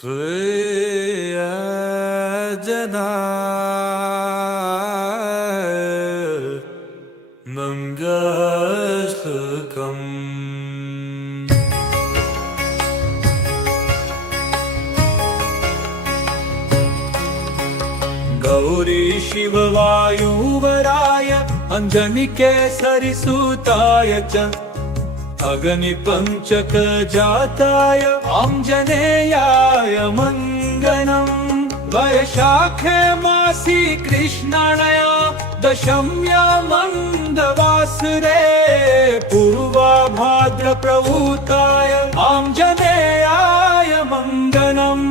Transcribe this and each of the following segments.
प्रियजनाय मङ्गलकम्। गौरी शिववायुवराय अंजनिकेसरिसुताय च अग्निपञ्चकजाताय आञ्जनेयाय मङ्गलम्। वैशाखे मासी कृष्णाणया दशम्या मन्दवासरे पूर्वाभाद्रप्रभूताय आञ्जनेयाय मङ्गलम्।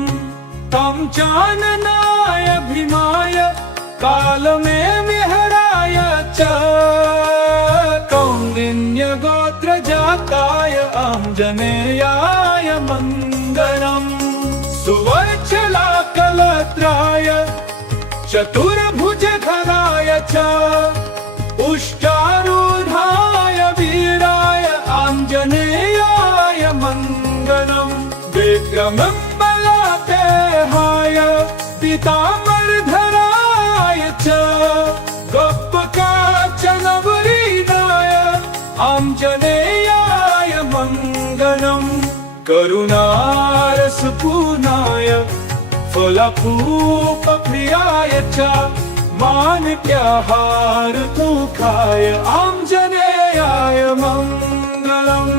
तं चाननाय भीमाय कालमे विहराय च कौन्डिन्यगोत्रजाताय आञ्जनेयाय मङ्गलम्। सुवर्चलाकलत्राय चतुर्भुजधराय च उष्ट्रारूढाय वीराय आञ्जनेयाय मङ्गलम्। विक्रमम् बलातेहाय पीताम्बरधराय च गोपकाञ्चनवरीनाय आञ्जनेयाय मङ्गलम्। करुणारसपूर्णाय फलपूपप्रियाय च माणिक्यहारतुकाय आञ्जनेयाय मङ्गलम्।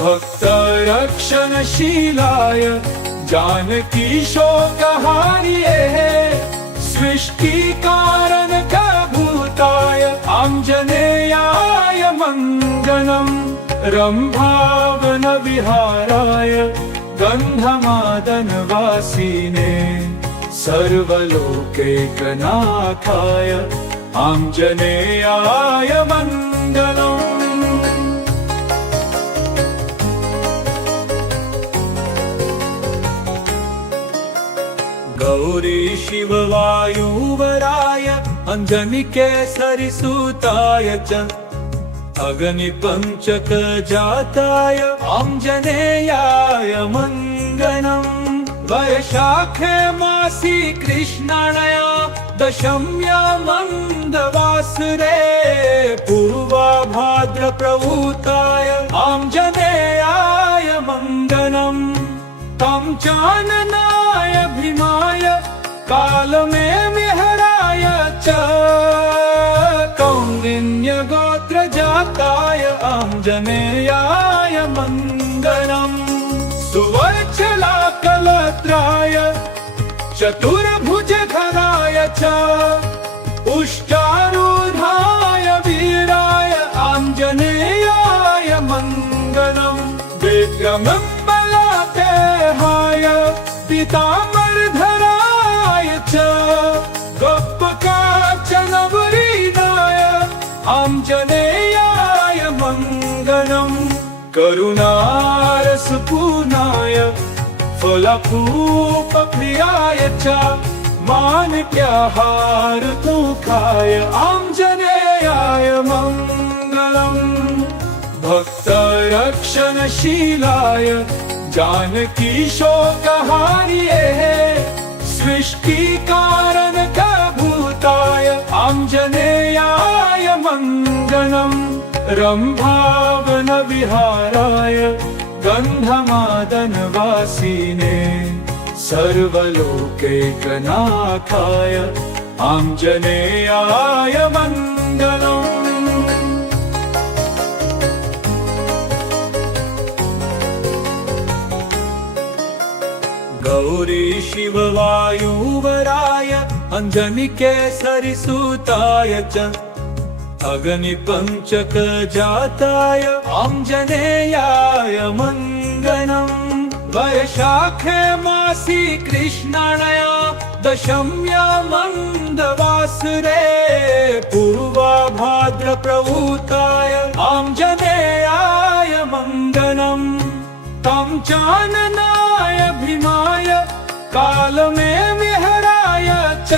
भक्तरक्षणशीलाय जानकीशोकहार्ये सृष्टिकारणकभूताय आञ्जनेयाय मङ्गलम्। रम्भावनविहाराय गन्धमादनवासिने सर्वलोकैकनाथाय आञ्जनेयाय मङ्गलम्। गौरी शिववायुवराय अंजनिकेसरिसुताय च अग्निपञ्चकजाताय आञ्जनेयाय मङ्गलम्। वैशाखे मासी कृष्णाणया दशम्या मन्दवासरे पूर्वाभाद्रप्रभूताय आञ्जनेयाय मङ्गलम्। तं चाननाय भीमाय कालमे विहराय च कौन्डिन्यगोत्रजाताय आञ्जनेयाय मङ्गलम्। सुवर्चलाकलत्राय चतुर्भुजधराय च उष्ट्रारूढाय वीराय आञ्जनेयाय मङ्गलम्। विक्रमम् बलातेहाय पीताम्बरधराय च गोपकाञ्चनवरीनाय आञ्जनेयाय मङ्गलम्। करुणारसपूर्णाय फलपूपप्रियाय च माणिक्यहारतुकाय आञ्जनेयाय मङ्गलम्। भक्तरक्षणशीलाय जानकीशोकहार्ये सृष्टिकारणकभूताय आञ्जनेयाय मङ्गलम्। रम्भावनविहाराय गन्धमादनवासिने सर्वलोकैकनाथाय आञ्जनेयाय मङ्गलम्। गौरी शिववायुवराय अंजनिकेसरिसुताय च अग्निपञ्चकजाताय आञ्जनेयाय मङ्गलम्। वैशाखे मासी कृष्णाणया दशम्या मन्दवासरे पूर्वाभाद्रप्रभूताय आञ्जनेयाय मङ्गलम्। तं चाननाय भीमाय कालमे विहराय च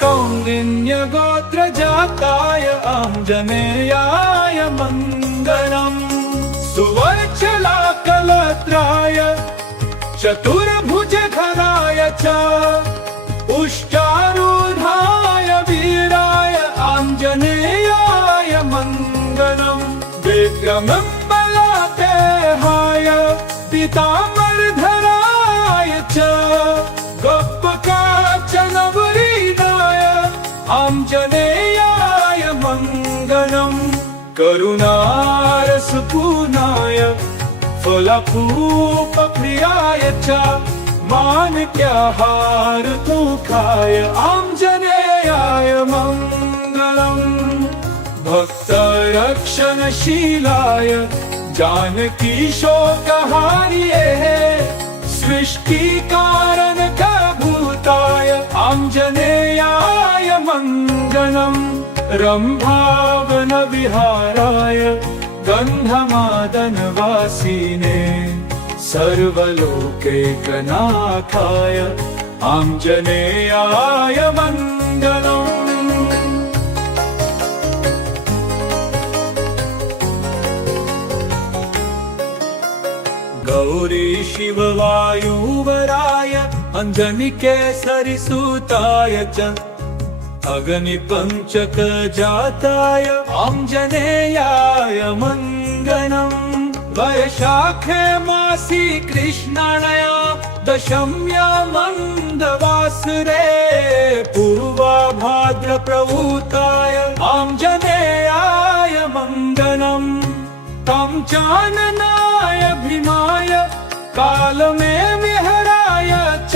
कौन्डिन्यगोत्रजाताय आञ्जनेयाय मङ्गलम्। सुवर्चलाकलत्राय चतुर्भुजधराय च उष्ट्रारूढाय वीराय आञ्जनेयाय मङ्गलम् विक्रमं बलादेहाय पीताम्बरधराय च गोपकाञ्चनवरीदाय आञ्जनेयाय मङ्गलम् करुणारसपूर्णाय फलपूपप्रियाय च माणिक्यहारतुकाय आञ्जनेयाय मङ्गलम् भक्तरक्षणशीलाय जानकीशोकहार्ये सृष्टिकारणकभूताय आञ्जनेयाय मङ्गलम् रम्भावनविहाराय गन्धमादनवासिने सर्वलोकैकनाथाय आञ्जनेयाय मङ्गलम् गौरी शिववायुवराय अञ्जनिकेसरिसुताय च अग्निपञ्चकजाताय आञ्जनेयाय मङ्गलम् वैशाखे मासी कृष्णाणया दशम्या मन्दवासरे पूर्वाभाद्रप्रभूताय आञ्जनेयाय मङ्गलम् तं चाननाय भीमाय कालमे विहराय च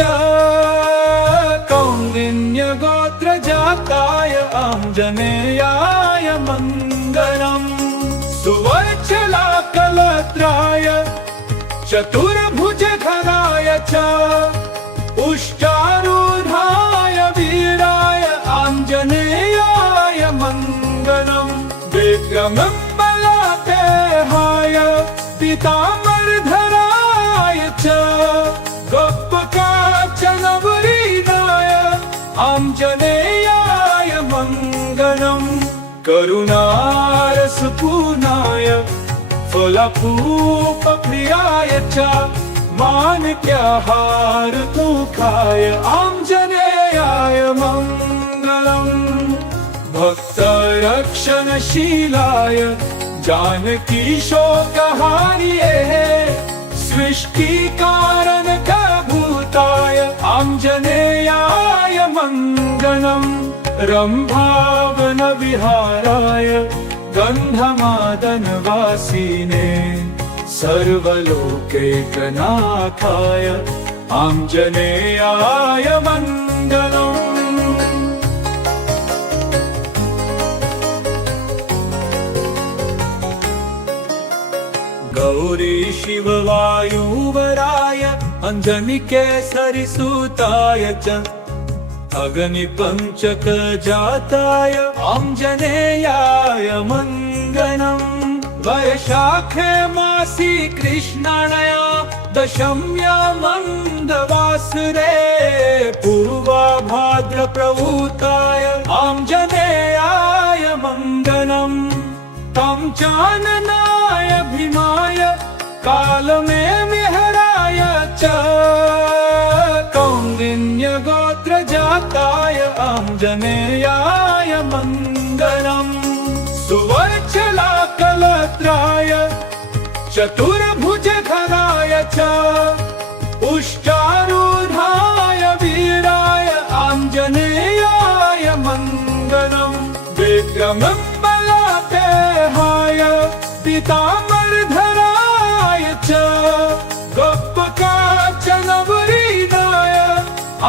कौन्दिन्यगोत्रजाताय आञ्जनेयाय मङ्गलम् सुवर्चलाकलत्राय चतुर्भुजधराय च उष्ट्रारूढाय वीराय आञ्जनेयाय मङ्गलम् विक्रमं बलादेहाय पीताम्बरधराय च गोपकाञ्चनवरीदाय आञ्जनेयाय मङ्गलम् करुणारसपूर्णाय फलपूपप्रियाय च माणिक्यहारतुकाय आञ्जनेयाय मङ्गलम् भक्तरक्षणशीलाय जानकीशोकहार्ये सृष्टिकारणकभूताय आञ्जनेयाय मङ्गलम् रम्भावनविहाराय गन्धमादनवासिने सर्वलोकैकनाथाय आञ्जनेयाय मङ्गलम् गौरी शिववायुवराय अञ्जनिकेसरिसुताय च अग्निपञ्चकजाताय आञ्जनेयाय मङ्गलम् वैशाखे मासी कृष्णाणया दशम्या मन्दवासरे पूर्वाभाद्रप्रभूताय आञ्जनेयाय मङ्गलम् तं चाननाय भीमाय कालमे विहराय च कौन्दिन्यगोत्रजाताय आञ्जनेयाय मङ्गलम् सुवर्चलाकलत्राय चतुर्भुजधराय च उष्ट्रारूढाय वीराय आञ्जनेयाय मङ्गलम् विक्रमं बलादेहाय पीताम्बरधराय च गोपकाञ्चनवरीदाय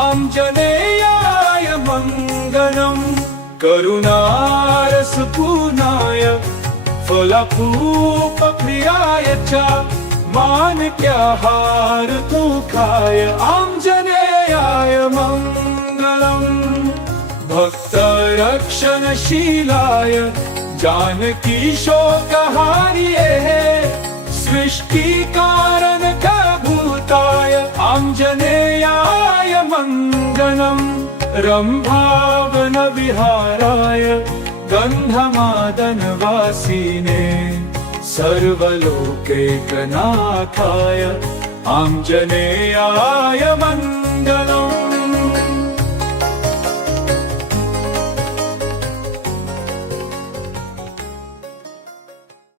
आञ्जनेयाय मङ्गलम् करुणारसपूर्णाय फलपूपप्रियाय च माणिक्यहारतुकाय आञ्जनेयाय मङ्गलम् भक्तरक्षणशीलाय जानकीशोकहार्ये सृष्टिकारणकभूताय आञ्जनेयाय मङ्गलम् रम्भावनविहाराय गन्धमादनवासिने सर्वलोकैकनाथाय आञ्जनेयाय मङ्गलम्।